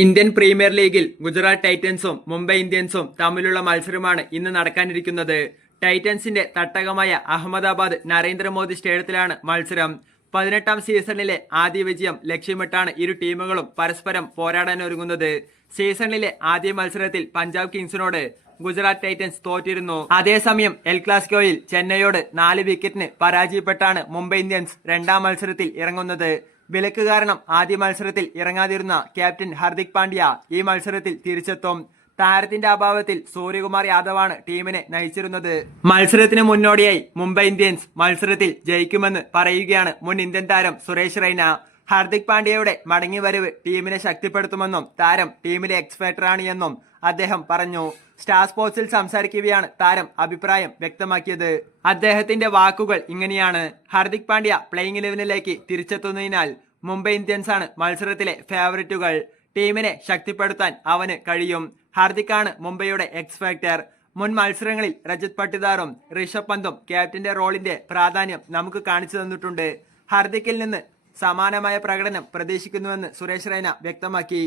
Indian premier ലീഗിൽ ഗുജറാത്ത് ടൈറ്റൻസും മുംബൈ ഇന്ത്യൻസും തമ്മിലുള്ള മത്സരമാണ് ഇന്ന് നടക്കാനിരിക്കുന്നത്. ടൈറ്റൻസിന്റെ തട്ടകമായ അഹമ്മദാബാദ് നരേന്ദ്രമോദി സ്റ്റേഡിയത്തിലാണ് മത്സരം. പതിനെട്ടാം സീസണിലെ ആദ്യ വിജയം ലക്ഷ്യമിട്ടാണ് ഇരു ടീമുകളും പരസ്പരം പോരാടാനൊരുങ്ങുന്നത്. സീസണിലെ ആദ്യ മത്സരത്തിൽ പഞ്ചാബ് കിങ്സിനോട് ഗുജറാത്ത് ടൈറ്റൻസ് തോറ്റിരുന്നു. അതേസമയം എൽ ക്ലാസിക്കോയിൽ ചെന്നൈയോട് നാല് വിക്കറ്റിന് പരാജയപ്പെട്ടാണ് മുംബൈ ഇന്ത്യൻസ് രണ്ടാം മത്സരത്തിൽ ഇറങ്ങുന്നത്. വിലക്ക് കാരണം ആദ്യ മത്സരത്തിൽ ഇറങ്ങാതിരുന്ന ക്യാപ്റ്റൻ ഹർദിക് പാണ്ഡ്യ ഈ മത്സരത്തിൽ തിരിച്ചെത്തും. താരത്തിന്റെ അഭാവത്തിൽ സൂര്യകുമാർ യാദവാണ് ടീമിനെ നയിച്ചിരുന്നത്. മത്സരത്തിന് മുന്നോടിയായി മുംബൈ ഇന്ത്യൻസ് മത്സരത്തിൽ ജയിക്കുമെന്ന് പറയുകയാണ് മുൻ ഇന്ത്യൻ താരം സുരേഷ് റൈന. ഹാർദിക് പാണ്ഡ്യയുടെ മടങ്ങിവരവ് ടീമിനെ ശക്തിപ്പെടുത്തുമെന്നും താരം ടീമിലെ എക്സ്പെർട്ടറാണ് എന്നും അദ്ദേഹം പറഞ്ഞു. സ്റ്റാർ സ്പോർട്സിൽ സംസാരിക്കുകയാണ് താരം അഭിപ്രായം വ്യക്തമാക്കിയത്. അദ്ദേഹത്തിന്റെ വാക്കുകൾ ഇങ്ങനെയാണ്. ഹാർദിക് പാണ്ഡ്യ പ്ലേയിങ് ഇലവനിലേക്ക് തിരിച്ചെത്തുന്നതിനാൽ മുംബൈ ഇന്ത്യൻസ് ആണ് മത്സരത്തിലെ ഫേവററ്റുകൾ ടീമിനെ ശക്തിപ്പെടുത്താൻ അവന് കഴിയും. ഹാർദിക്കാണ് മുംബൈയുടെ എക്സ്പെക്ടർ മുൻ മത്സരങ്ങളിൽ രജത് പട്ടിദാറും ഋഷഭ് പന്തും ക്യാപ്റ്റന്റെ റോളിന്റെ പ്രാധാന്യം നമുക്ക് കാണിച്ചു തന്നിട്ടുണ്ട്. ഹാർദിക്കിൽ നിന്ന് സമാനമായ പ്രകടനം പ്രതീക്ഷിക്കുന്നുവെന്ന് സുരേഷ് റൈന വ്യക്തമാക്കി.